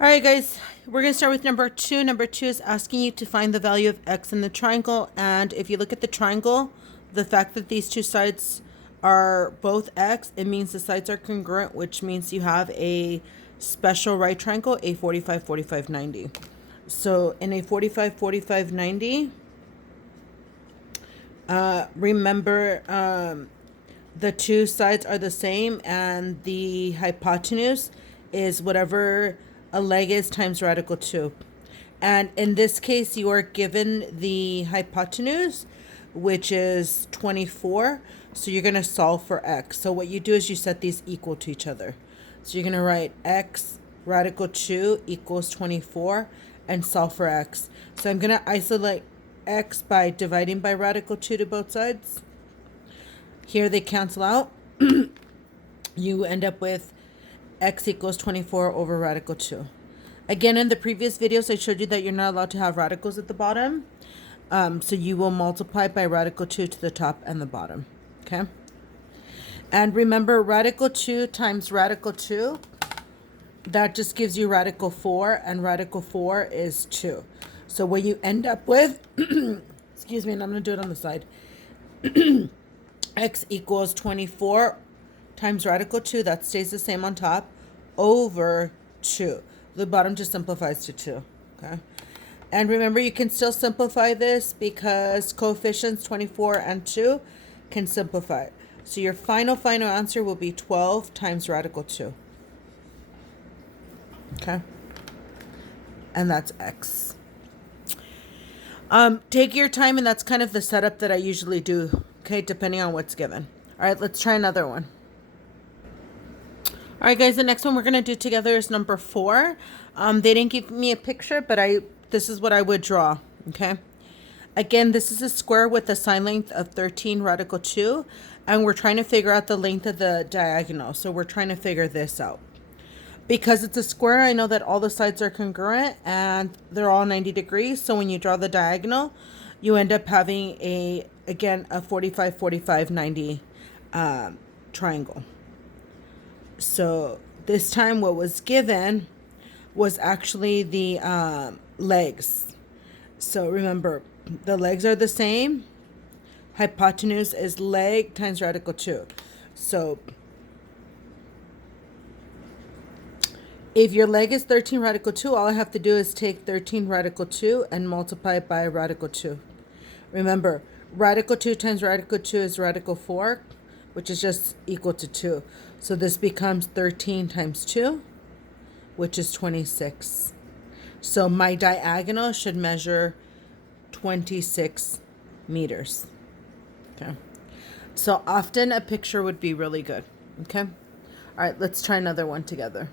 All right, guys, we're going to start with number 2. Number 2 is asking you to find the value of x in the triangle. And if you look at the triangle, the fact that these two sides are both x, it means the sides are congruent, which means you have a special right triangle, a 45, 45, 90. So in a 45, 45, 90, remember the two sides are the same, and the hypotenuse is whatever a leg is times radical 2. And in this case, you are given the hypotenuse, which is 24. So you're going to solve for x. So what you do is you set these equal to each other. So you're going to write x radical 2 equals 24 and solve for x. So I'm going to isolate x by dividing by radical 2 to both sides. Here they cancel out. You end up with x equals 24 over radical 2. Again, in the previous videos, I showed you that you're not allowed to have radicals at the bottom. So you will multiply by radical 2 to the top and the bottom. Okay? And remember, radical 2 times radical 2, that just gives you radical 4, and radical 4 is 2. So what you end up with, excuse me, and I'm going to do it on the side, x equals 24 times radical 2, that stays the same on top, over 2. The bottom just simplifies to 2. Okay? And remember, you can still simplify this because coefficients 24 and 2 can simplify. So your final answer will be 12 times radical 2. Okay? And that's x. Take your time, and that's kind of the setup that I usually do, okay, depending on what's given. All right, let's try another one. All right, guys, the next one we're going to do together is number 4. They didn't give me a picture, but this is what I would draw, okay? Again, this is a square with a sine length of 13 radical 2, and we're trying to figure out the length of the diagonal. So we're trying to figure this out. Because it's a square, I know that all the sides are congruent, and they're all 90 degrees. So when you draw the diagonal, you end up having a 45, 45, 90 triangle. So this time what was given was actually the legs. So remember, the legs are the same. Hypotenuse is leg times radical 2. So if your leg is 13 radical 2, all I have to do is take 13 radical 2 and multiply it by radical 2. Remember, radical 2 times radical 2 is radical 4, which is just equal to 2. So this becomes 13 times 2, which is 26. So my diagonal should measure 26 meters. Okay. So often a picture would be really good. Okay. All right, let's try another one together.